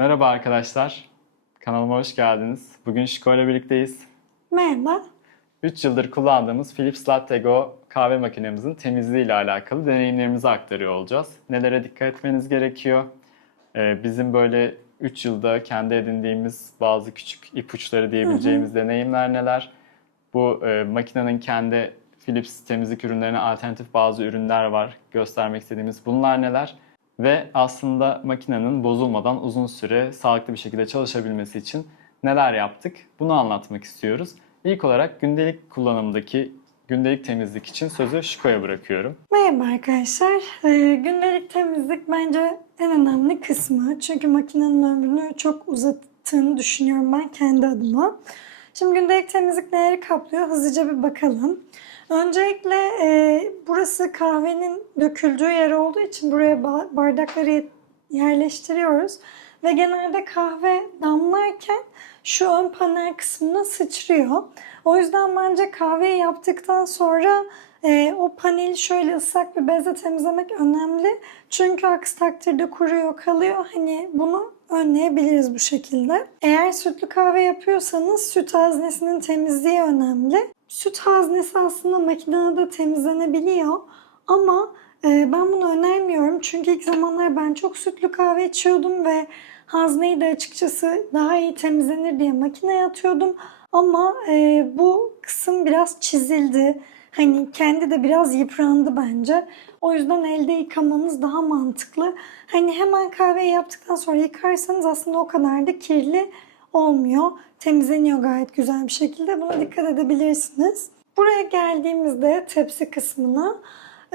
Merhaba arkadaşlar. Kanalıma hoş geldiniz. Bugün Şiko ile birlikteyiz. Merhaba. 3 yıldır kullandığımız Philips Latte Go kahve makinemizin temizliği ile alakalı deneyimlerimizi aktarıyor olacağız. Nelere dikkat etmeniz gerekiyor? Ee, bizim böyle 3 yılda kendi edindiğimiz bazı küçük ipuçları diyebileceğimiz deneyimler neler? Bu e, makinenin kendi Philips temizlik ürünlerine alternatif bazı ürünler var. Göstermek istediğimiz bunlar neler? Ve aslında makinenin bozulmadan uzun süre sağlıklı bir şekilde çalışabilmesi için neler yaptık? Bunu anlatmak istiyoruz. İlk olarak gündelik kullanımdaki gündelik temizlik için sözü Şiko'ya bırakıyorum. Merhaba arkadaşlar. Ee, gündelik temizlik bence en önemli kısmı. Çünkü makinenin ömrünü çok uzattığını düşünüyorum ben kendi adıma. Şimdi gündelik temizlik neleri kaplıyor? Hızlıca bir bakalım. Öncelikle e, burası kahvenin döküldüğü yer olduğu için buraya ba- bardakları yerleştiriyoruz. Ve genelde kahve damlarken şu ön panel kısmına sıçrıyor. O yüzden bence kahveyi yaptıktan sonra e, o paneli şöyle ıslak bir bezle temizlemek önemli. Çünkü aksi takdirde kuruyor kalıyor. Hani bunu önleyebiliriz bu şekilde. Eğer sütlü kahve yapıyorsanız süt haznesinin temizliği önemli. Süt haznesi aslında makinede de temizlenebiliyor. Ama e, ben bunu önermiyorum. Çünkü ilk zamanlar ben çok sütlü kahve içiyordum ve hazneyi de açıkçası daha iyi temizlenir diye makineye atıyordum. Ama e, bu kısım biraz çizildi. Hani kendi de biraz yıprandı bence. O yüzden elde yıkamanız daha mantıklı. Hani hemen kahveyi yaptıktan sonra yıkarsanız aslında o kadar da kirli olmuyor. Temizleniyor gayet güzel bir şekilde. Buna dikkat edebilirsiniz. Buraya geldiğimizde tepsi kısmına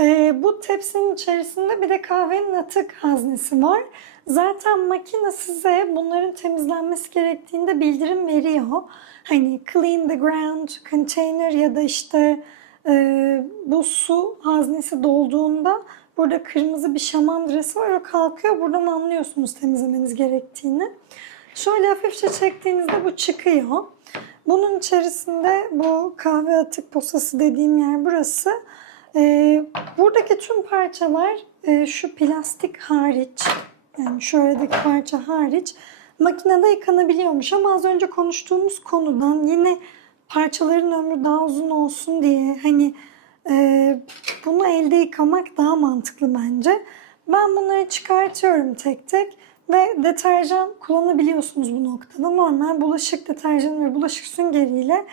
e, bu tepsinin içerisinde bir de kahvenin atık haznesi var. Zaten makine size bunların temizlenmesi gerektiğinde bildirim veriyor. Hani clean the ground container ya da işte e, bu su haznesi dolduğunda burada kırmızı bir şamandırası var. O kalkıyor. Buradan anlıyorsunuz temizlemeniz gerektiğini. Şöyle hafifçe çektiğinizde bu çıkıyor. Bunun içerisinde bu kahve atık posası dediğim yer burası. Ee, buradaki tüm parçalar e, şu plastik hariç yani şuradaki parça hariç makinede yıkanabiliyormuş ama az önce konuştuğumuz konudan yine parçaların ömrü daha uzun olsun diye hani e, bunu elde yıkamak daha mantıklı bence. Ben bunları çıkartıyorum tek tek ve deterjan kullanabiliyorsunuz bu noktada. Normal bulaşık deterjanı ve bulaşık süngeriyle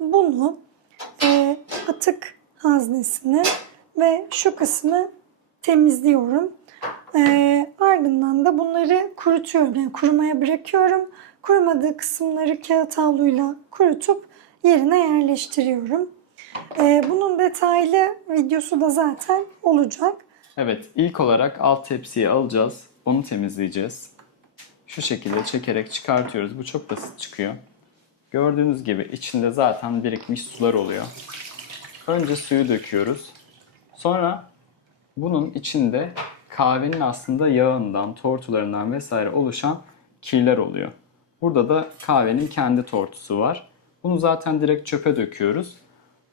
bunu e, atık haznesini ve şu kısmı temizliyorum. E, ardından da bunları kurutuyorum. Yani kurumaya bırakıyorum. Kurumadığı kısımları kağıt havluyla kurutup yerine yerleştiriyorum. E, bunun detaylı videosu da zaten olacak. Evet, ilk olarak alt tepsiyi alacağız. Onu temizleyeceğiz. Şu şekilde çekerek çıkartıyoruz. Bu çok basit çıkıyor. Gördüğünüz gibi içinde zaten birikmiş sular oluyor. Önce suyu döküyoruz. Sonra bunun içinde kahvenin aslında yağından, tortularından vesaire oluşan kirler oluyor. Burada da kahvenin kendi tortusu var. Bunu zaten direkt çöpe döküyoruz.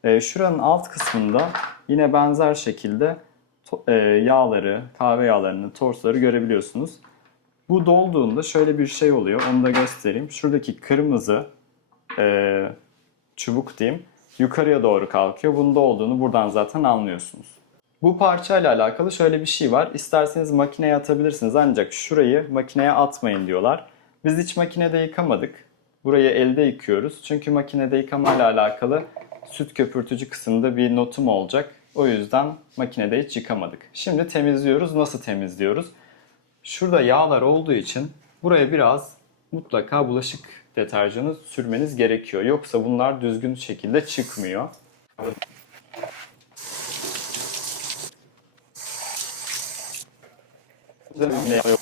Ee, şuranın alt kısmında yine benzer şekilde e, yağları, kahve yağlarını, tortuları görebiliyorsunuz. Bu dolduğunda şöyle bir şey oluyor. Onu da göstereyim. Şuradaki kırmızı e, çubuk diyeyim yukarıya doğru kalkıyor. Bunda olduğunu buradan zaten anlıyorsunuz. Bu parçayla alakalı şöyle bir şey var. İsterseniz makineye atabilirsiniz ancak şurayı makineye atmayın diyorlar. Biz hiç makinede yıkamadık. Burayı elde yıkıyoruz. Çünkü makinede yıkamayla alakalı süt köpürtücü kısımda bir notum olacak. O yüzden makinede hiç yıkamadık. Şimdi temizliyoruz. Nasıl temizliyoruz? Şurada yağlar olduğu için buraya biraz mutlaka bulaşık deterjanı sürmeniz gerekiyor. Yoksa bunlar düzgün şekilde çıkmıyor. Evet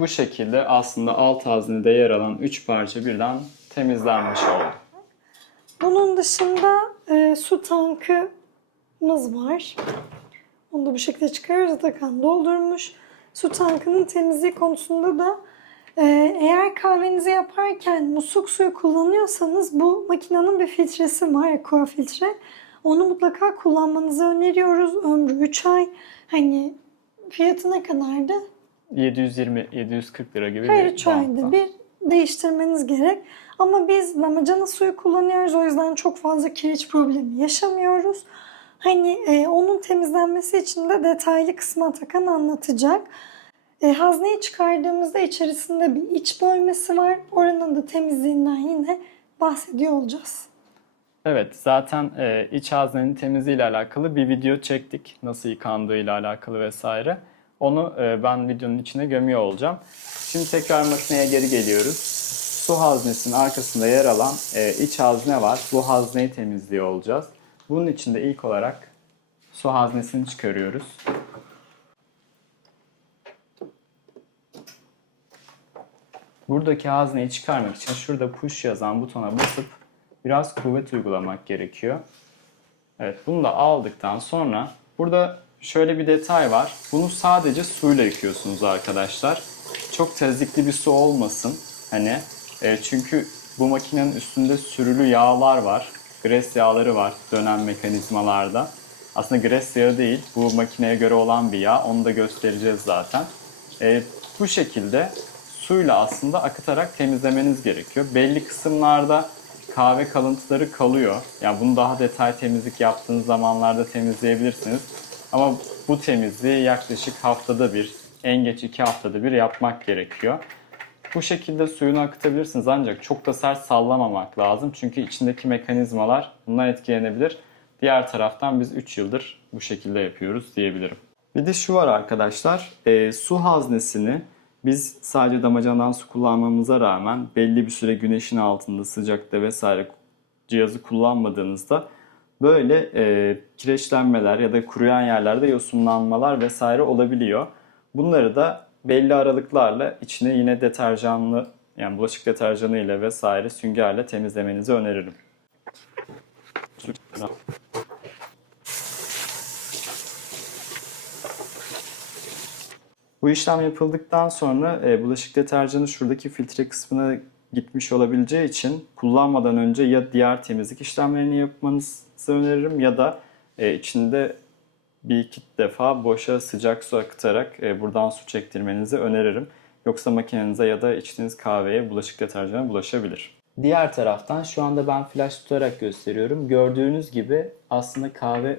bu şekilde aslında alt haznede yer alan 3 parça birden temizlenmiş oldu. Bunun dışında e, su tankımız var. Onu da bu şekilde çıkarıyoruz. Atakan doldurmuş. Su tankının temizliği konusunda da Ee, eğer kahvenizi yaparken musluk suyu kullanıyorsanız bu makinenin bir filtresi var, aqua filtre. Onu mutlaka kullanmanızı öneriyoruz. Ömrü 3 ay. Hani fiyatı ne kadardı? 720-740 lira gibi Her bir 3 ayda bantta. bir değiştirmeniz gerek. Ama biz damacana suyu kullanıyoruz. O yüzden çok fazla kireç problemi yaşamıyoruz. Hani e, onun temizlenmesi için de detaylı kısmı Atakan anlatacak. E, hazneyi çıkardığımızda içerisinde bir iç bölmesi var. Oranın da temizliğinden yine bahsediyor olacağız. Evet, zaten e, iç haznenin temizliği ile alakalı bir video çektik. Nasıl yıkandığı ile alakalı vesaire. Onu e, ben videonun içine gömüyor olacağım. Şimdi tekrar makineye geri geliyoruz. Su haznesinin arkasında yer alan e, iç hazne var. Bu hazneyi temizliyor olacağız. Bunun için de ilk olarak su haznesini çıkarıyoruz. Buradaki hazneyi çıkarmak için şurada push yazan butona basıp biraz kuvvet uygulamak gerekiyor. Evet bunu da aldıktan sonra burada şöyle bir detay var. Bunu sadece suyla yıkıyorsunuz arkadaşlar. Çok tezlikli bir su olmasın. Hani e, çünkü bu makinenin üstünde sürülü yağlar var. Gres yağları var dönen mekanizmalarda. Aslında gres yağı değil. Bu makineye göre olan bir yağ. Onu da göstereceğiz zaten. E, bu şekilde suyla aslında akıtarak temizlemeniz gerekiyor. Belli kısımlarda kahve kalıntıları kalıyor. Yani bunu daha detay temizlik yaptığınız zamanlarda temizleyebilirsiniz. Ama bu temizliği yaklaşık haftada bir, en geç iki haftada bir yapmak gerekiyor. Bu şekilde suyunu akıtabilirsiniz ancak çok da sert sallamamak lazım. Çünkü içindeki mekanizmalar bundan etkilenebilir. Diğer taraftan biz 3 yıldır bu şekilde yapıyoruz diyebilirim. Bir de şu var arkadaşlar, e, su haznesini biz sadece damacanadan su kullanmamıza rağmen belli bir süre güneşin altında sıcakta vesaire cihazı kullanmadığınızda böyle e, kireçlenmeler ya da kuruyan yerlerde yosunlanmalar vesaire olabiliyor. Bunları da belli aralıklarla içine yine deterjanlı yani bulaşık deterjanı ile vesaire süngerle temizlemenizi öneririm. Bu işlem yapıldıktan sonra e, bulaşık deterjanı şuradaki filtre kısmına gitmiş olabileceği için kullanmadan önce ya diğer temizlik işlemlerini yapmanızı öneririm ya da e, içinde bir iki defa boşa sıcak su akıtarak e, buradan su çektirmenizi öneririm. Yoksa makinenize ya da içtiğiniz kahveye bulaşık deterjanı bulaşabilir. Diğer taraftan şu anda ben flash tutarak gösteriyorum. Gördüğünüz gibi aslında kahve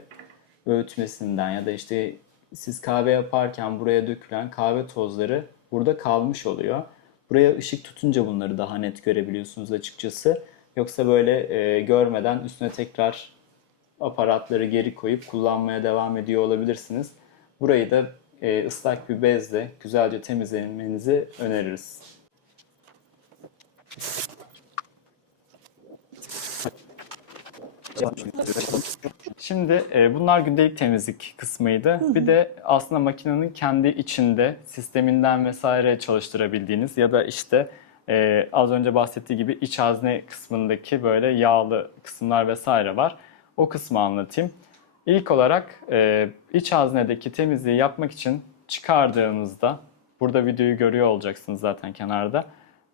öğütmesinden ya da işte siz kahve yaparken buraya dökülen kahve tozları burada kalmış oluyor. Buraya ışık tutunca bunları daha net görebiliyorsunuz açıkçası. Yoksa böyle e, görmeden üstüne tekrar aparatları geri koyup kullanmaya devam ediyor olabilirsiniz. Burayı da e, ıslak bir bezle güzelce temizlemenizi öneririz. Şimdi e, bunlar gündelik temizlik kısmıydı. Bir de aslında makinenin kendi içinde sisteminden vesaire çalıştırabildiğiniz ya da işte e, az önce bahsettiği gibi iç hazne kısmındaki böyle yağlı kısımlar vesaire var. O kısmı anlatayım. İlk olarak e, iç haznedeki temizliği yapmak için çıkardığınızda, burada videoyu görüyor olacaksınız zaten kenarda.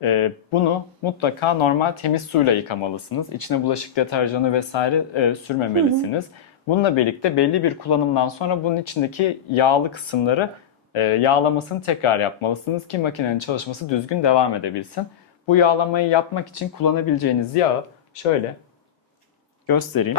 E, bunu mutlaka normal temiz suyla yıkamalısınız. İçine bulaşık deterjanı vesaire e, sürmemelisiniz. Bununla birlikte belli bir kullanımdan sonra bunun içindeki yağlı kısımları e, yağlamasını tekrar yapmalısınız ki makinenin çalışması düzgün devam edebilsin. Bu yağlamayı yapmak için kullanabileceğiniz yağı şöyle göstereyim.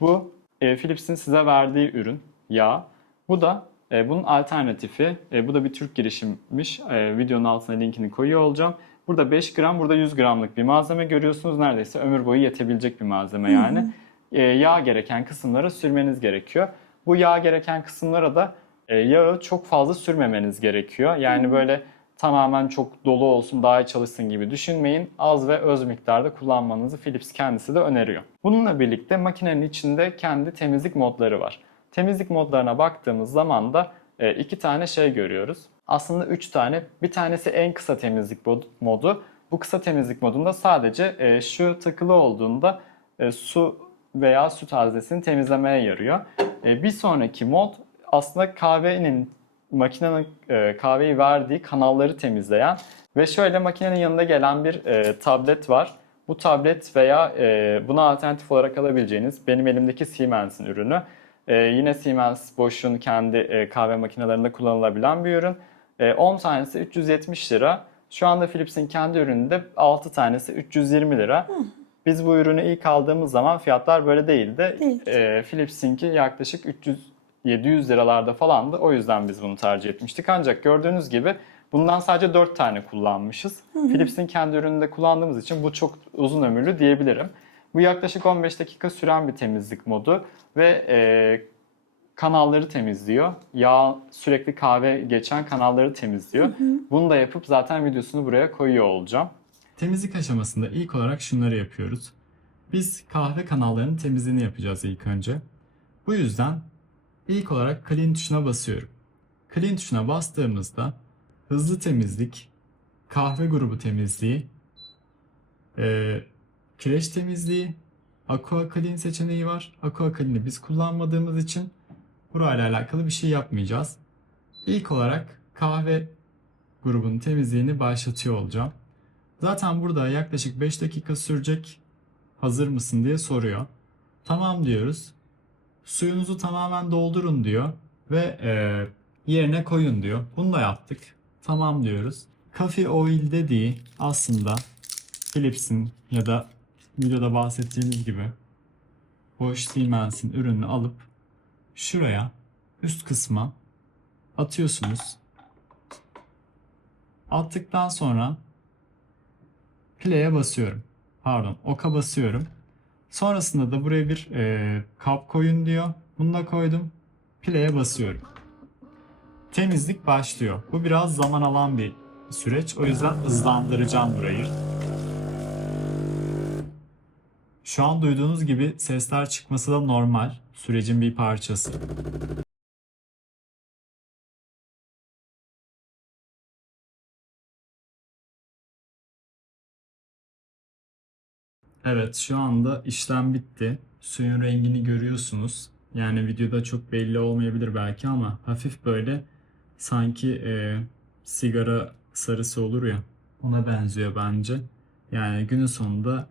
Bu e, Philips'in size verdiği ürün yağ. Bu da e, bunun alternatifi. E, bu da bir Türk girişimmiş. E, videonun altına linkini koyuyor olacağım. Burada 5 gram, burada 100 gramlık bir malzeme görüyorsunuz. Neredeyse ömür boyu yetebilecek bir malzeme yani. E, yağ gereken kısımlara sürmeniz gerekiyor. Bu yağ gereken kısımlara da e, yağı çok fazla sürmemeniz gerekiyor. Yani böyle tamamen çok dolu olsun, daha iyi çalışsın gibi düşünmeyin. Az ve öz miktarda kullanmanızı Philips kendisi de öneriyor. Bununla birlikte makinenin içinde kendi temizlik modları var. Temizlik modlarına baktığımız zaman da e, iki tane şey görüyoruz. Aslında üç tane. Bir tanesi en kısa temizlik mod- modu. Bu kısa temizlik modunda sadece e, şu takılı olduğunda e, su veya süt haznesini temizlemeye yarıyor. Bir sonraki mod aslında kahvenin makinenin e, kahveyi verdiği kanalları temizleyen Ve şöyle makinenin yanında gelen bir e, tablet var. Bu tablet veya e, buna alternatif olarak alabileceğiniz benim elimdeki Siemens'in ürünü. E, yine Siemens Bosch'un kendi e, kahve makinelerinde kullanılabilen bir ürün. E, 10 tanesi 370 lira. Şu anda Philips'in kendi ürününde 6 tanesi 320 lira. Biz bu ürünü ilk aldığımız zaman fiyatlar böyle değildi. Değil. E, Philips'inki yaklaşık 300 700 liralarda falandı. O yüzden biz bunu tercih etmiştik. Ancak gördüğünüz gibi bundan sadece 4 tane kullanmışız. Philips'in kendi ürününde kullandığımız için bu çok uzun ömürlü diyebilirim. Bu yaklaşık 15 dakika süren bir temizlik modu ve e, kanalları temizliyor. Yağ sürekli kahve geçen kanalları temizliyor. Bunu da yapıp zaten videosunu buraya koyuyor olacağım. Temizlik aşamasında ilk olarak şunları yapıyoruz. Biz kahve kanallarının temizliğini yapacağız ilk önce. Bu yüzden ilk olarak clean tuşuna basıyorum. Clean tuşuna bastığımızda hızlı temizlik, kahve grubu temizliği, e, kireç temizliği, aqua clean seçeneği var. Aqua clean'i biz kullanmadığımız için burayla alakalı bir şey yapmayacağız. İlk olarak kahve grubunun temizliğini başlatıyor olacağım. Zaten burada yaklaşık 5 dakika sürecek. Hazır mısın diye soruyor. Tamam diyoruz. Suyunuzu tamamen doldurun diyor ve e, yerine koyun diyor. Bunu da yaptık. Tamam diyoruz. Coffee oil dediği aslında Philips'in ya da videoda bahsettiğimiz gibi Bosch Siemens'in ürününü alıp şuraya üst kısma atıyorsunuz. Attıktan sonra play'e basıyorum. Pardon, oka basıyorum. Sonrasında da buraya bir e, kap koyun diyor. Bunu da koydum. Play'e basıyorum. Temizlik başlıyor. Bu biraz zaman alan bir süreç. O yüzden hızlandıracağım burayı. Şu an duyduğunuz gibi sesler çıkması da normal. Sürecin bir parçası. Evet şu anda işlem bitti. Suyun rengini görüyorsunuz. Yani videoda çok belli olmayabilir belki ama hafif böyle sanki e, sigara sarısı olur ya ona benziyor bence. Yani günün sonunda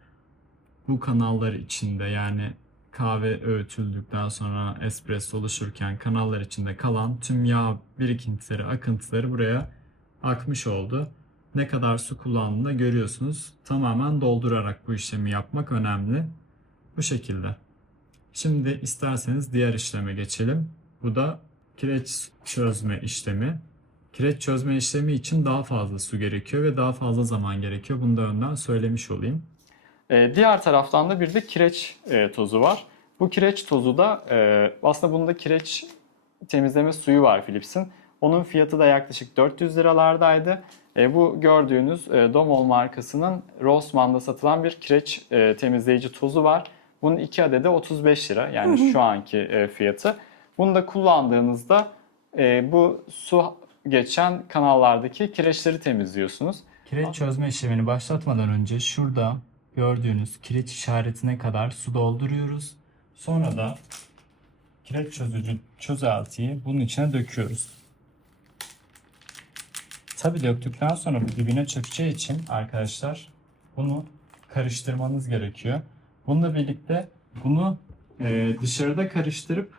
bu kanallar içinde yani kahve öğütüldükten sonra espresso oluşurken kanallar içinde kalan tüm yağ birikintileri, akıntıları buraya akmış oldu. Ne kadar su kullandığını görüyorsunuz. Tamamen doldurarak bu işlemi yapmak önemli. Bu şekilde. Şimdi isterseniz diğer işleme geçelim. Bu da kireç çözme işlemi. Kireç çözme işlemi için daha fazla su gerekiyor ve daha fazla zaman gerekiyor. Bunu da önden söylemiş olayım. Ee, diğer taraftan da bir de kireç e, tozu var. Bu kireç tozu da e, aslında bunda kireç temizleme suyu var Philips'in. Onun fiyatı da yaklaşık 400 liralardaydı. E, bu gördüğünüz e, Domol markasının Rossmann'da satılan bir kireç e, temizleyici tozu var. Bunun 2 adedi 35 lira yani şu anki e, fiyatı. Bunu da kullandığınızda e, bu su geçen kanallardaki kireçleri temizliyorsunuz. Kireç çözme işlemini başlatmadan önce şurada gördüğünüz kireç işaretine kadar su dolduruyoruz. Sonra da kireç çözücü çözeltiyi bunun içine döküyoruz. Tabi döktükten sonra dibine çökeceği için arkadaşlar bunu karıştırmanız gerekiyor. Bununla birlikte bunu e, dışarıda karıştırıp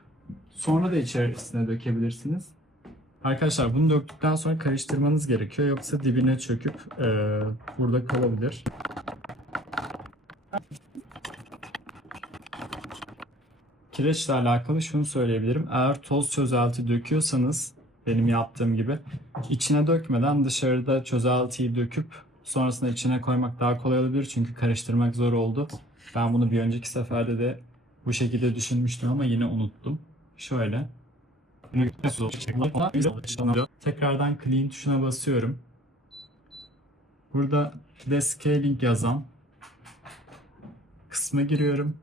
sonra da içerisine dökebilirsiniz. Arkadaşlar bunu döktükten sonra karıştırmanız gerekiyor. Yoksa dibine çöküp e, burada kalabilir. Kireçle alakalı şunu söyleyebilirim. Eğer toz çözelti döküyorsanız benim yaptığım gibi içine dökmeden dışarıda çözeltiyi döküp sonrasında içine koymak daha kolay olabilir. Çünkü karıştırmak zor oldu. Ben bunu bir önceki seferde de bu şekilde düşünmüştüm ama yine unuttum. Şöyle. Tekrardan clean tuşuna basıyorum. Burada descaling yazan kısma giriyorum.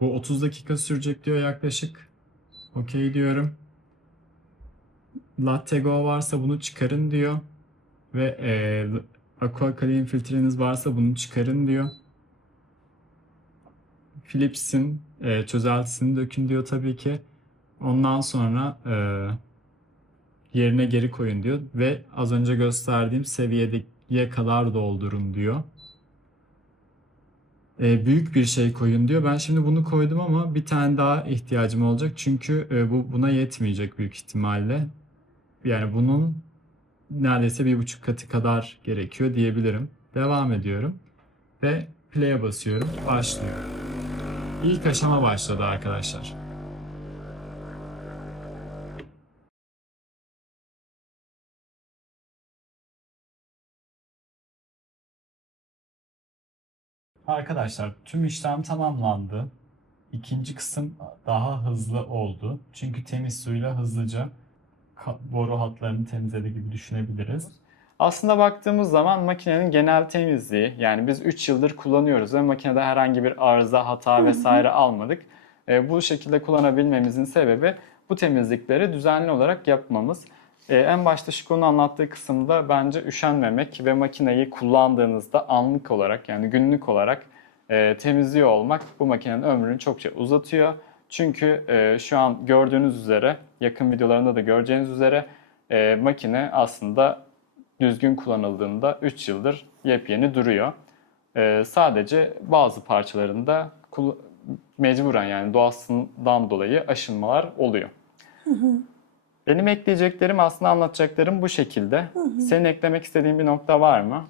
Bu 30 dakika sürecek diyor yaklaşık. Okey diyorum. Latte Go varsa bunu çıkarın diyor. Ve e, Aqua Clean filtreniz varsa bunu çıkarın diyor. Philips'in e, çözeltisini dökün diyor tabii ki. Ondan sonra e, yerine geri koyun diyor. Ve az önce gösterdiğim seviyede ye kadar doldurun diyor. E, büyük bir şey koyun diyor. Ben şimdi bunu koydum ama bir tane daha ihtiyacım olacak. Çünkü e, bu buna yetmeyecek büyük ihtimalle. Yani bunun neredeyse bir buçuk katı kadar gerekiyor diyebilirim. Devam ediyorum ve play'e basıyorum. Başlıyor. İlk aşama başladı arkadaşlar. Arkadaşlar tüm işlem tamamlandı. İkinci kısım daha hızlı oldu. Çünkü temiz suyla hızlıca boru hatlarını temizledi gibi düşünebiliriz. Aslında baktığımız zaman makinenin genel temizliği yani biz 3 yıldır kullanıyoruz ve makinede herhangi bir arıza, hata vesaire almadık. E, bu şekilde kullanabilmemizin sebebi bu temizlikleri düzenli olarak yapmamız. E, en başta Şiko'nun anlattığı kısımda bence üşenmemek ve makineyi kullandığınızda anlık olarak yani günlük olarak e, temizliyor olmak bu makinenin ömrünü çokça uzatıyor. Çünkü e, şu an gördüğünüz üzere yakın videolarında da göreceğiniz üzere e, makine aslında düzgün kullanıldığında 3 yıldır yepyeni duruyor. E, sadece bazı parçalarında mecburen yani doğasından dolayı aşınmalar oluyor. Benim ekleyeceklerim aslında anlatacaklarım bu şekilde. Senin eklemek istediğin bir nokta var mı?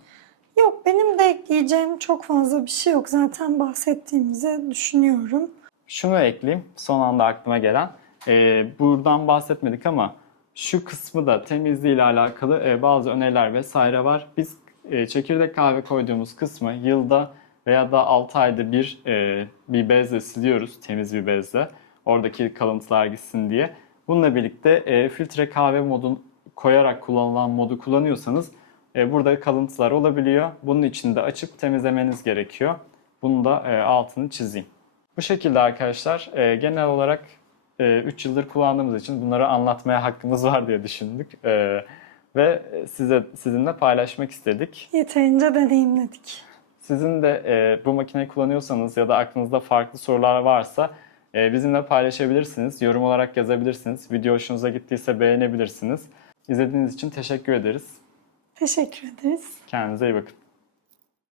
Yok benim de ekleyeceğim çok fazla bir şey yok. Zaten bahsettiğimizi düşünüyorum. Şunu ekleyeyim son anda aklıma gelen. Ee, buradan bahsetmedik ama şu kısmı da temizliği ile alakalı e, bazı öneriler vesaire var. Biz e, çekirdek kahve koyduğumuz kısmı yılda veya da 6 ayda bir e, bir bezle siliyoruz temiz bir bezle. Oradaki kalıntılar gitsin diye. Bununla birlikte e, filtre kahve modun koyarak kullanılan modu kullanıyorsanız e, burada kalıntılar olabiliyor. Bunun için de açıp temizlemeniz gerekiyor. Bunu da e, altını çizeyim. Bu şekilde arkadaşlar e, genel olarak 3 yıldır kullandığımız için bunları anlatmaya hakkımız var diye düşündük. E, ve size sizinle paylaşmak istedik. Yeterince deneyimledik. Sizin de e, bu makineyi kullanıyorsanız ya da aklınızda farklı sorular varsa e, bizimle paylaşabilirsiniz. Yorum olarak yazabilirsiniz. Video hoşunuza gittiyse beğenebilirsiniz. İzlediğiniz için teşekkür ederiz. Teşekkür ederiz. Kendinize iyi bakın.